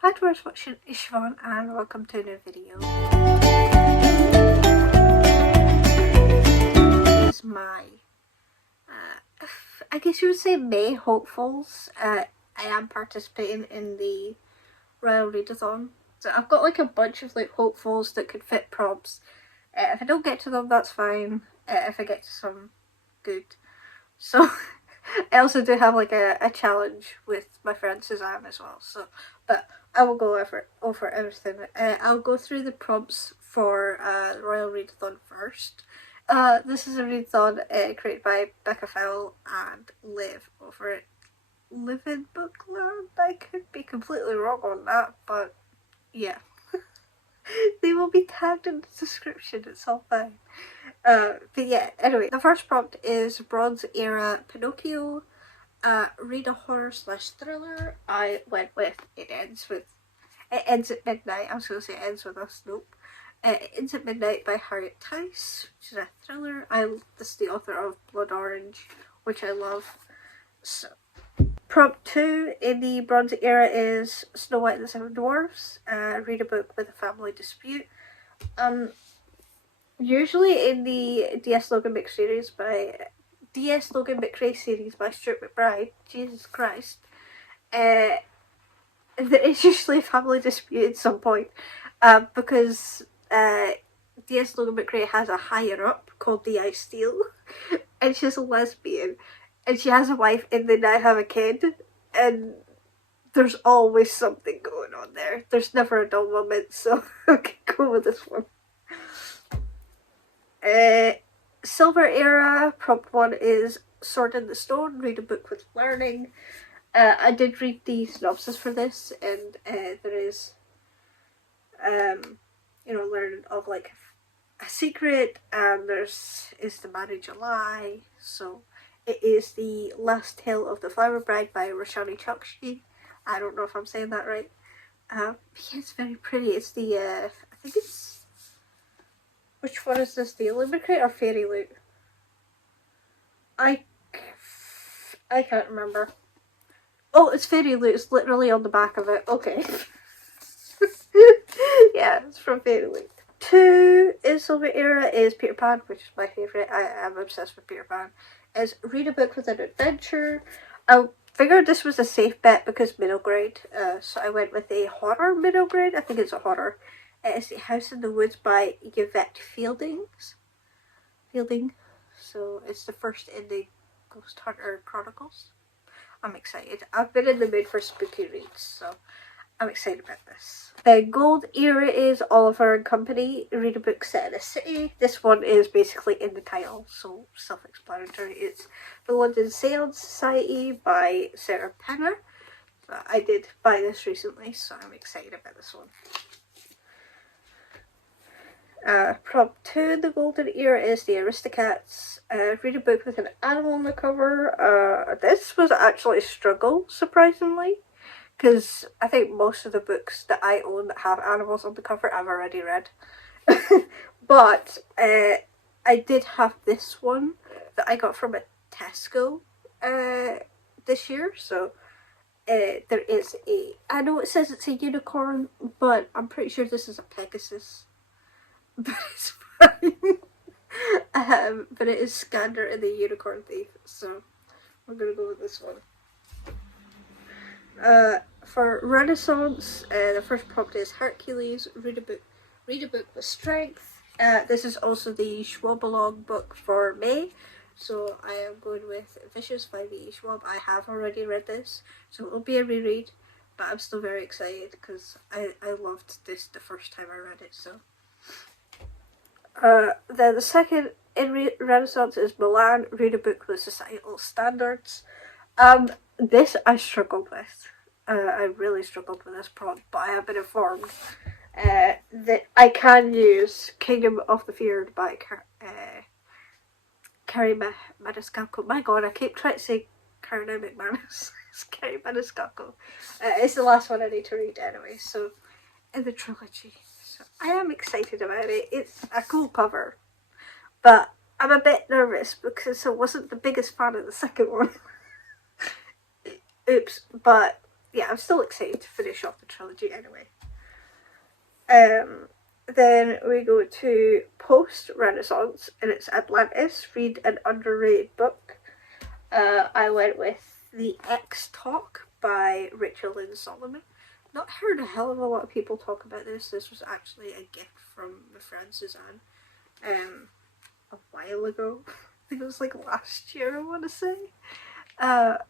Hi to watching Ishvan and welcome to a new video. This is my, I guess you would say May hopefuls. I am participating in the Royal Readathon. So I've got like a bunch of like hopefuls that could fit prompts. If I don't get to them, that's fine. If I get to some, good. So I also do have like a challenge with my friend Suzanne as well. So, but I will go over everything. I'll go through the prompts for the Royal Readathon first. This is a readathon created by Becca Fowell and Liv over at Live in Bookland. I could be completely wrong on that, but yeah. They will be tagged in the description, it's all fine. But yeah, anyway, the first prompt is Bronze Era Pinocchio. Read a horror / thriller. I went with It Ends at Midnight. I was going to say It Ends With Us, nope. It Ends at Midnight by Harriet Tice, which is a thriller. This is the author of Blood Orange, which I love. So, prompt 2 in the Bronze Era is Snow White and the Seven Dwarfs. Read a book with a family dispute. Usually in the D.S. Logan McRae series by Stuart McBride, Jesus Christ, there is usually a family dispute at some point, because D.S. Logan McRae has a higher up called D.I. Steele, and she's a lesbian, and she has a wife, and they now have a kid, and there's always something going on there. There's never a dull moment, so I can go with this one. Silver Era, prompt 1 is Sword in the Stone, read a book with learning. I did read the synopsis for this, and there is, learning of like a secret, and is to manage a lie. So it is the last tale of the Flower Bride by Roshani Chokshi. I don't know if I'm saying that right. Yeah, it's very pretty. It's the, I think it's, which one is this, the Illuminate or Fairy Loot? I can't remember. Oh, it's Fairy Loot. It's literally on the back of it. Okay. Yeah, it's from Fairy Loot. 2 in Silver Era is Peter Pan, which is my favourite. I am obsessed with Peter Pan. Is read a book with an adventure. I figured this was a safe bet because middle grade. So I went with a horror middle grade. I think it's a horror. It's The House in the Woods by Yvette Fielding. So it's the first in the Ghost Hunter Chronicles. I'm excited. I've been in the mood for spooky reads, so I'm excited about this. The Gold Era is Oliver and Company. Read a book set in a city. This one is basically in the title, so self-explanatory. It's The London Seance Society by Sarah Penner. I did buy this recently, so I'm excited about this one. Prompt 2 in the Golden Era is The Aristocats. Read a book with an animal on the cover. This was actually a struggle, surprisingly, because I think most of the books that I own that have animals on the cover I've already read. But I did have this one that I got from a Tesco this year, so there is I know it says it's a unicorn, but I'm pretty sure this is a Pegasus. But it's fine. But it is Skander and the Unicorn Thief, so we're gonna go with this one. For Renaissance, the first prompt is Hercules. Read a book with strength. This is also the Schwabalong book for May, so I am going with Vicious by V. Schwab. I have already read this, so it'll be a reread, but I'm still very excited because I loved this the first time I read it. So. Then the second in Renaissance is Milan. Read a book with societal standards. This I struggled with. I really struggled with this prompt, but I have been informed that I can use Kingdom of the Feared by Carrie Maniscalco. My god, I keep trying to say Karen McManus. It's Carrie Maniscalco. It's the last one I need to read anyway, so in the trilogy. I am excited about it. It's a cool cover, but I'm a bit nervous because I wasn't the biggest fan of the second one. Oops, but yeah, I'm still excited to finish off the trilogy anyway. Then we go to post-Renaissance, and it's Atlantis, read an underrated book. I went with The X Talk by Rachel Lynn Solomon. Not heard a hell of a lot of people talk about this. This was actually a gift from my friend Suzanne a while ago. I think it was like last year, I want to say.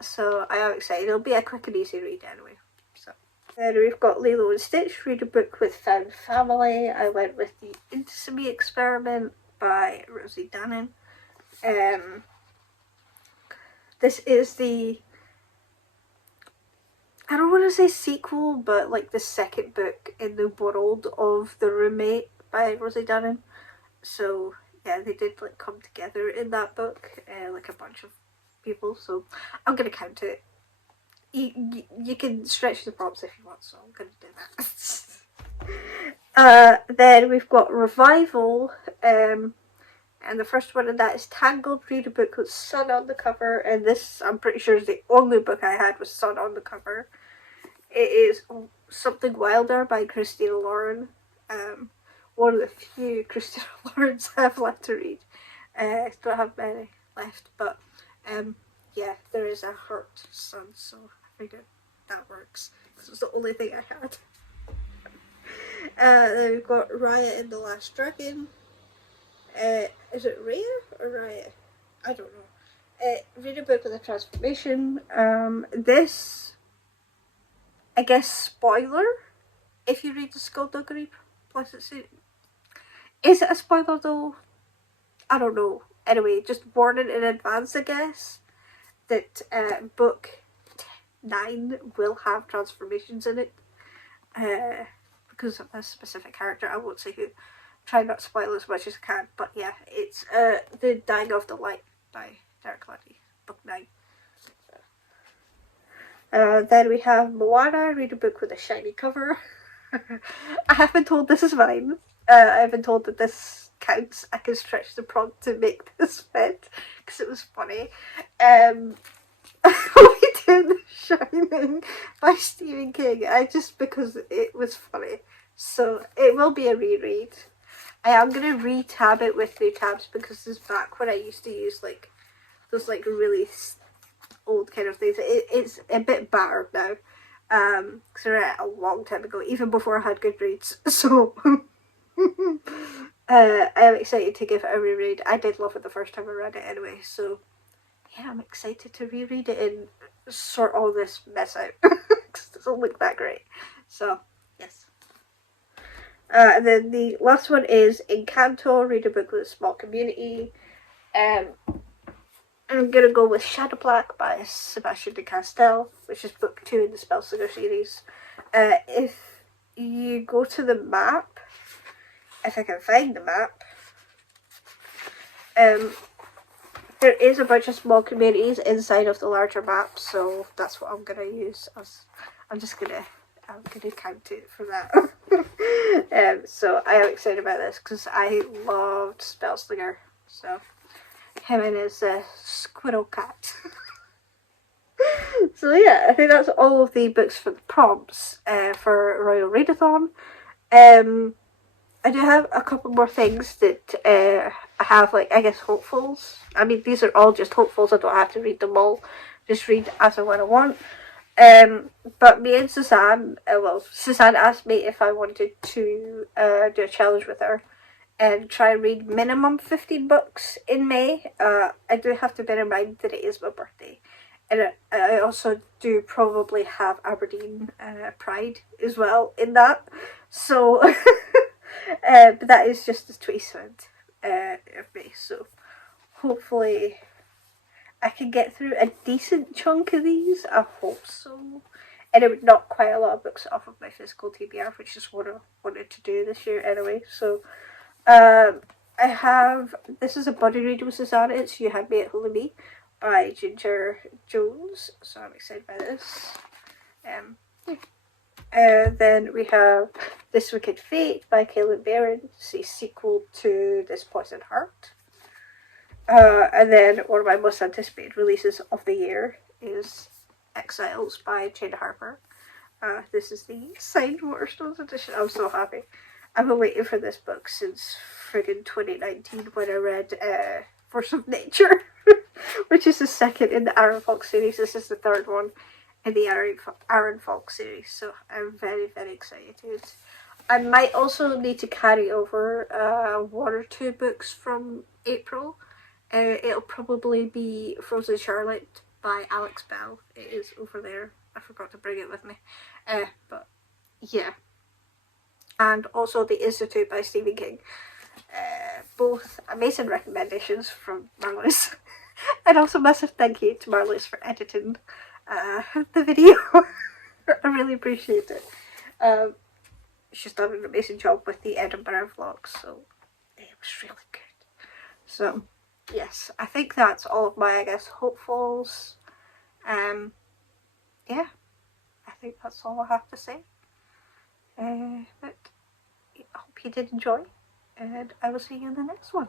So I am excited. It'll be a quick and easy read anyway. So then we've got Lilo and Stitch, read a book with found family. I went with The Intimacy Experiment by Rosie Danan. This is the, I don't want to say sequel, but like the second book in the world of The Roommate by Rosie Danan. So yeah, they did like come together in that book, like a bunch of people. So I'm gonna count it. You can stretch the props if you want, so I'm gonna do that. Then we've got Revival, and the first one of that is Tangled, read a book with sun on the cover, and this, I'm pretty sure, is the only book I had with sun on the cover. It is Something Wilder by Christina Lauren. One of the few Christina Laurens I have left to read. I don't have many left, but yeah, there is a hurt sun, so I figured that works. This was the only thing I had. Then we've got Raya and the Last Dragon. Is it Raya or Raya? I don't know. Read a book with a transformation. This, I guess, spoiler if you read the Skullduggery plus it's is it a spoiler though? I don't know. Anyway, just warning in advance, I guess, that book 9 will have transformations in it. Because of a specific character. I won't say who. Try not to spoil as much as I can. But yeah, it's The Dying of the Light by Derek Landy, book 9. Then we have Moana, read a book with a shiny cover. I have been told this is mine. I've been told that this counts. I can stretch the prompt to make this fit because it was funny. We did The Shining by Stephen King. Because it was funny. So it will be a reread. I am going to re-tab it with new tabs because this is back when I used to use like those like really old kind of things. It's a bit battered now. Because I read it a long time ago, even before I had Goodreads. So I am excited to give it a reread. I did love it the first time I read it anyway, so yeah, I'm excited to reread it and sort all this mess out because it doesn't look that great. So yes. And then the last one is Encanto, read a book with a small community. I'm gonna go with Shadow Black by Sebastian de Castell, which is book 2 in the Spellslinger series. If you go to the map, if I can find the map, there is a bunch of small communities inside of the larger map, so that's what I'm gonna use. I'm gonna count it for that. So I am excited about this because I loved Spellslinger. So him and his squirrel cat. So yeah, I think that's all of the books for the prompts for Royal Readathon. I do have a couple more things that I have, like, I guess, hopefuls. I mean, these are all just hopefuls. I don't have to read them all. Just read as and when I want. But me and Suzanne, Suzanne asked me if I wanted to do a challenge with her and try and read minimum 15 books in May. I do have to bear in mind that it is my birthday. And I also do probably have Aberdeen Pride as well in that. So, but that is just the 27th of May. So, hopefully I can get through a decent chunk of these. I hope so. And it would knock quite a lot of books off of my physical TBR, which is what I wanted to do this year anyway. So, I have, this is a buddy read with Susanna. It's You Had Me at Hulumi by Ginger Jones. So I'm excited by this. Then we have This Wicked Fate by Caleb Barron. It's a sequel to This Poisoned Heart. And then one of my most anticipated releases of the year is Exiles by Jane Harper. This is the signed Waterstones edition. I'm so happy. I've been waiting for this book since friggin' 2019 when I read Force of Nature, which is the second in the Aaron Fox series. This is the third one in the Aaron Fox series, so I'm very, very excited. I might also need to carry over one or two books from April. It'll probably be Frozen Charlotte by Alex Bell. It is over there. I forgot to bring it with me. But yeah. And also The Institute by Stephen King. Both amazing recommendations from Marloes. And also massive thank you to Marloes for editing the video. I really appreciate it. She's done an amazing job with the Edinburgh vlogs, so it was really good. So yes, I think that's all of my, I guess, hopefuls. Yeah, I think that's all I have to say. But I hope you did enjoy, and I will see you in the next one.